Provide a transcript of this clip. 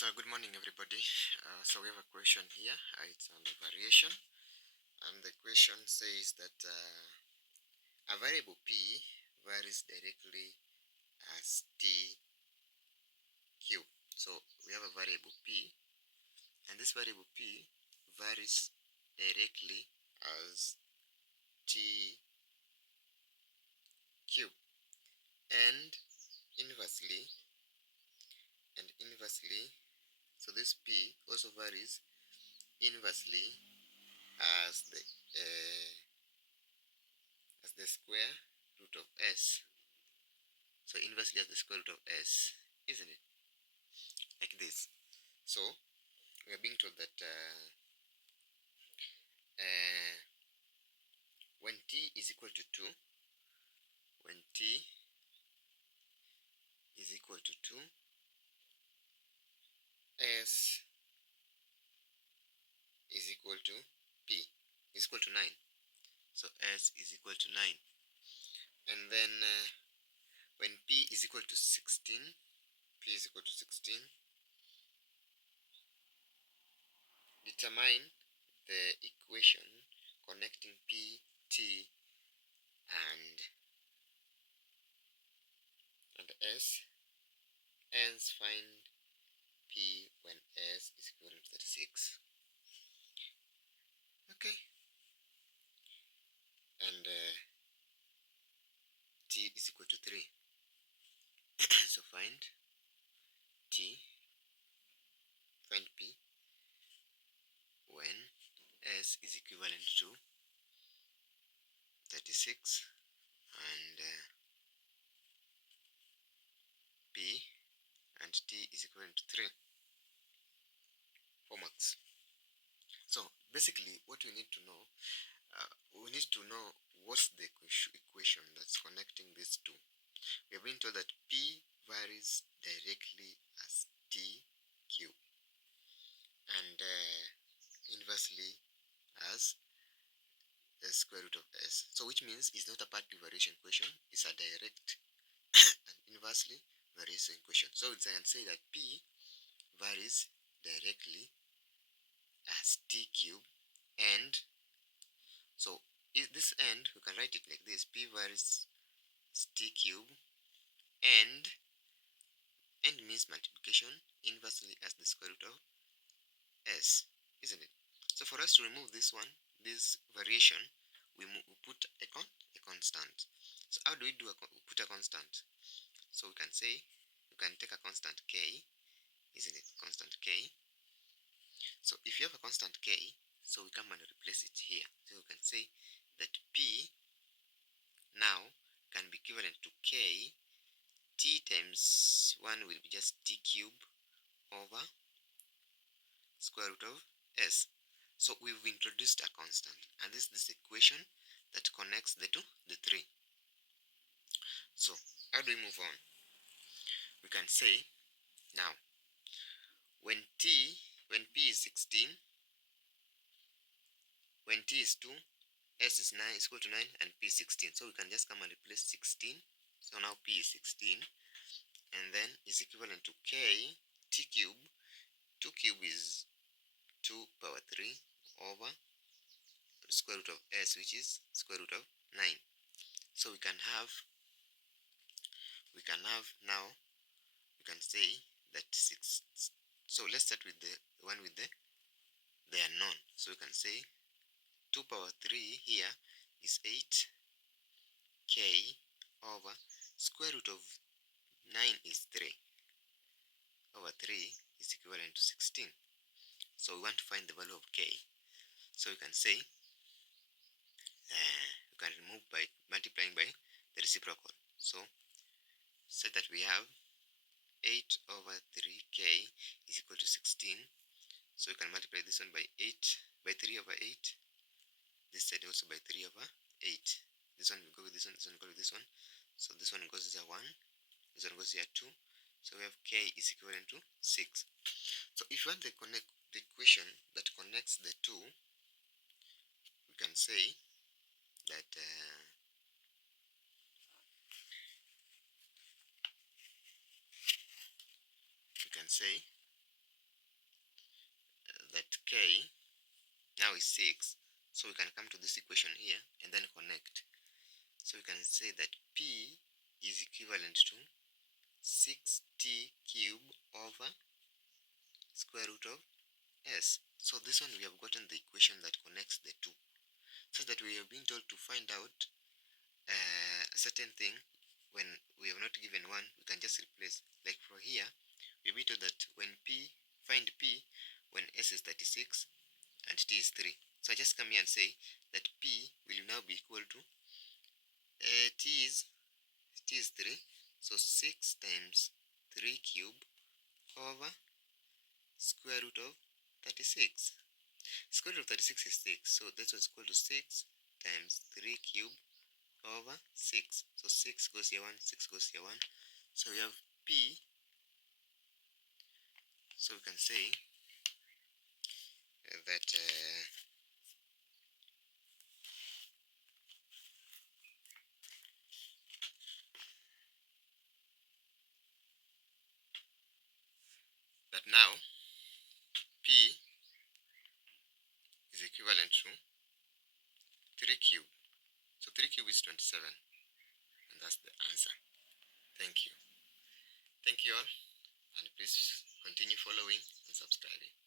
So good morning everybody. So we have a question here. It's on a variation, and the question says that a variable p varies directly as t cube. So we have a variable p, and this variable p varies directly as t cube, and inversely, so this p also varies inversely as the square root of s. So inversely as the square root of s, isn't it? Like this. So we are being told that when t is equal to 2, when t is equal to 2, s is equal to p is equal to 9. So s is equal to 9. And then when p is equal to 16, determine the equation connecting p, t, and s. Hence find p when s is equivalent to 36. Okay. And t is equal to 3. So find p when s is equivalent to 36, and p and t is equivalent to 3. 4 marks. So basically what we need to know, what's the equation that's connecting these two. We have been told that p varies directly as t cube, and inversely as the square root of s. So which means it's not a partial variation equation, it's a direct and inversely variation equation. So I can say that p varies directly as t cube, and so this end we can write it like this: p varies as t cube, and means multiplication inversely as the square root of s, isn't it? So for us to remove this variation, we put a constant. So how do we put a constant? So we can say, we can take a constant k, isn't it? Constant k. So if you have a constant k, so we come and replace it here. So we can say that p now can be equivalent to k. T times 1 will be just t cube over square root of s. So we've introduced a constant, and this is this equation that connects the three. So how do we move on? We can say now when p is 16, when t is 2, s is 9 is equal to 9, and p is 16. So we can just come and replace 16. So now p is 16, and then is equivalent to k t cube. 2 cube is 2 power 3 over the square root of s, which is square root of 9. So we can now, we can say that 6. So let's start with the one with the unknown. So we can say 2 power 3 here is 8k over square root of 9 is 3 over 3 is equivalent to 16. So we want to find the value of k. So we can say we can remove by multiplying by the reciprocal. So say that we have 8 over 3k is equal to 16. So we can multiply this one by 3 over 8. This side also by 3 over 8. This one will go with this one, this one will go with this one. So this one goes here 1, this one goes here 2. So we have k is equivalent to 6. So if you want the equation that connects the two, we can say that we can say k now is 6. So we can come to this equation here and then connect. So we can say that p is equivalent to 6t cube over square root of s. So this one we have gotten the equation that connects the two, such that we have been told to find out a certain thing. When we have not given one, we can just replace. Like for here, we've been told that find p when s is 36 and t is 3. So I just come here and say that p will now be equal to t is 3. So 6 times 3 cube over square root of 36. Square root of 36 is 6. So that's what's equal to 6 times 3 cube over 6. So 6 goes here 1, 6 goes here 1. So we have p. So we can say that now p is equivalent to 3 cube. So 3 cube is 27. And that's the answer. Thank you. Thank you all. And please continue following and subscribing.